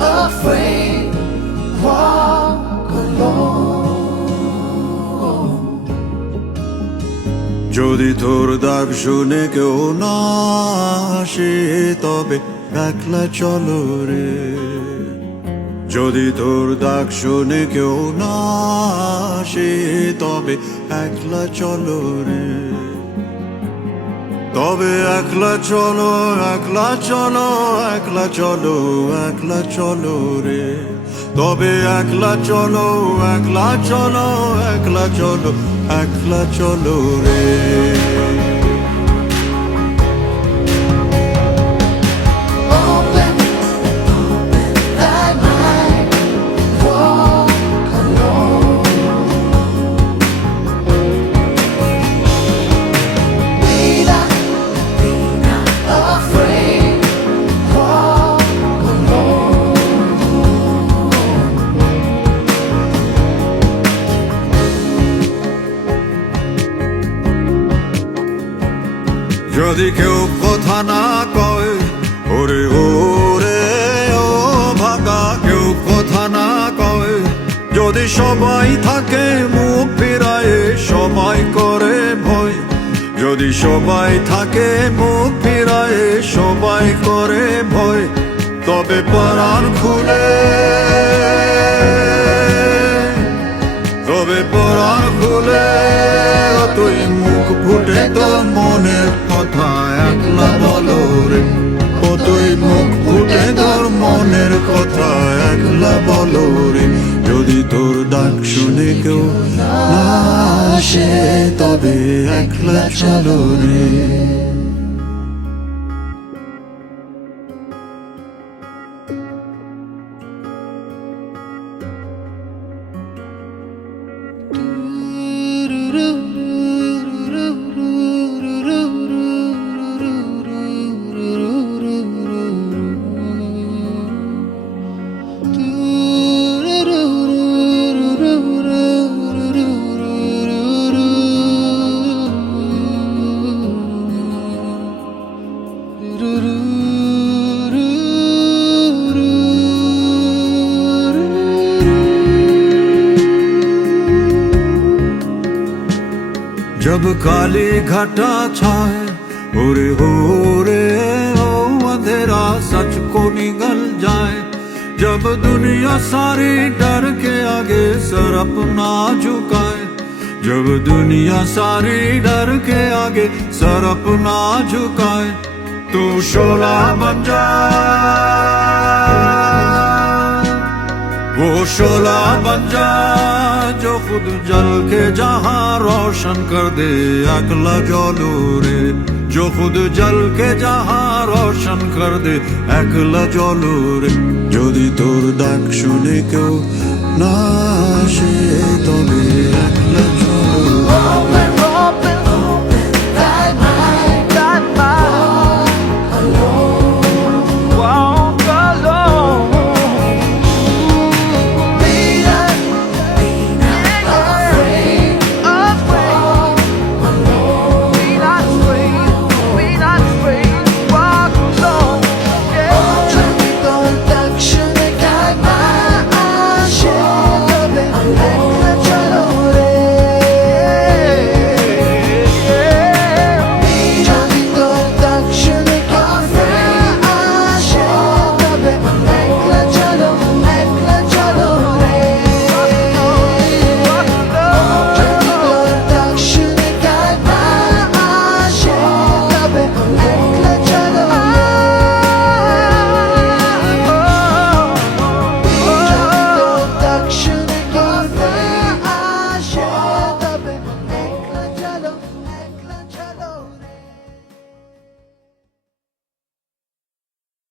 afraid, walk alone. যদি তোর ডাক শুনে কেউ না আসে তবে একলা চলো রে। যদি তোর ডাক শুনে কেউ না আসে তবে একলা চলো রে। তবে একলা চলো, একলা চলো, একলা চলো, একলা চলো রে। তবে একলা চলো, একলা চলো, একলা চলো, একলা চলো রে। Open thy mind, walk alone. Be not afraid, walk alone. যদি কেউ কথা না কয়, ওরে ওরে ও ভাগা, কেউ কথা না কয়। যদি সবাই থাকে মুখ ফিরায়, সবাই করে ভয়। যদি সবাই থাকে মুখ ফিরায়, সবাই করে ভয়। তবে পরাণ খুলে, তবে পরাণ খুলে তুই মুখ ফুটে তোর মনের কথা একলা বলো রে। ও তুই মুখ ফুটে তোর মনের কথা একলা বলো রে। যদি তোর ডাক শুনে কেউ না আসে তবে একলা চলো রে। जब काली घटा छाए ओरे हो रे ओ अंधेरा सच को निगल जाए। जब दुनिया सारी डर के आगे सर अपना झुकाए। जब दुनिया सारी डर के आगे सर अपना झुकाए। तू शोला बन जा, वो शोला बन जा जो खुद जल के जहां रोशन कर दे अगला जलो रे। जो खुद जल के जहां रोशन कर दे একলা জলো রে। যদি তোর ডাক শুনে কেউ না আসে তবে একলা চলো।